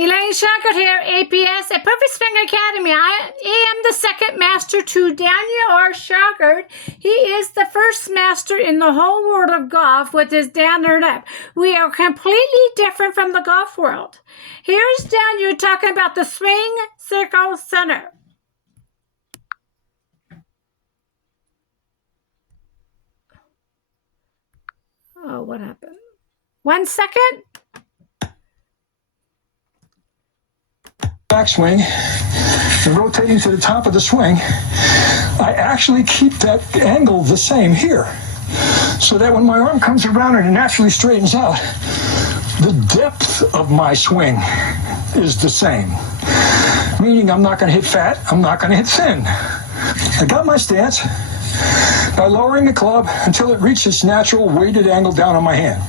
Elaine Shauger here, APS at Perfect Swing Academy. I am the second master to Daniel R. Shauger. He is the first master in the whole world of golf with his down and up. We are completely different from the golf world. Here's Daniel talking about the swing, circle, center. Oh, what happened? 1 second. Backswing and rotating to the top of the swing, I actually keep that angle the same here, so that when my arm comes around and it naturally straightens out, the depth of my swing is the same. Meaning I'm not going to hit fat, I'm not going to hit thin. I got my stance by lowering the club until it reaches its natural weighted angle down on my hand.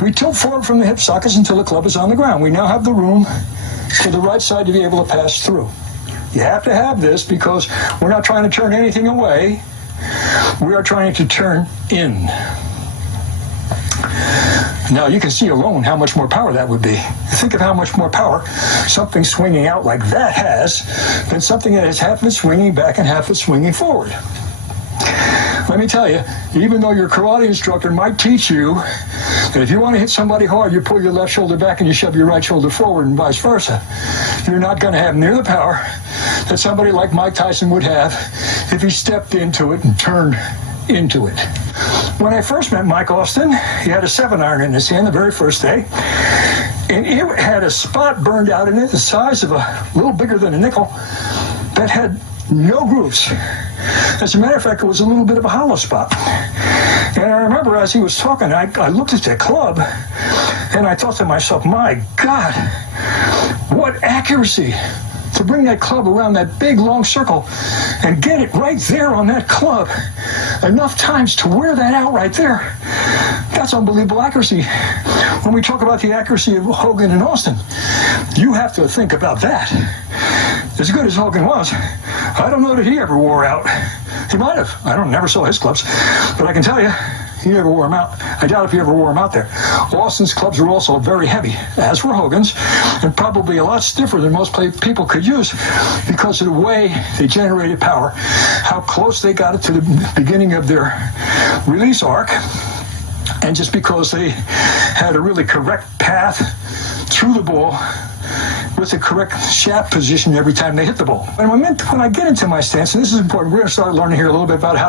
We tilt forward from the hip sockets until the club is on the ground. We now have the room to the right side to be able to pass through. You have to have this because we're not trying to turn anything away. We are trying to turn in. Now you can see alone how much more power that would be. Think of how much more power something swinging out like that has than something that has half of it swinging back and half of it swinging forward. Let me tell you, even though your karate instructor might teach you that if you want to hit somebody hard, you pull your left shoulder back and you shove your right shoulder forward and vice versa, you're not going to have near the power that somebody like Mike Tyson would have if he stepped into it and turned into it. When I first met Mike Austin, he had a 7-iron in his hand the very first day, and it had a spot burned out in it the size of a little bigger than a nickel that had no grooves. As a matter of fact, it was a little bit of a hollow spot. And I remember as he was talking, I looked at that club and I thought to myself, my God, what accuracy to bring that club around that big long circle and get it right there on that club enough times to wear that out right there. That's unbelievable accuracy. When we talk about the accuracy of Hogan and Austin, you have to think about that. As good as Hogan was, I don't know that he ever wore out. He might have. I never saw his clubs, but I can tell you, he never wore them out. I doubt if he ever wore them out there. Austin's clubs were also very heavy, as were Hogan's, and probably a lot stiffer than most people could use because of the way they generated power, how close they got it to the beginning of their release arc, and just because they had a really correct path through the ball with the correct shaft position every time they hit the ball. And when I get into my stance, and this is important, we're going to start learning here a little bit about how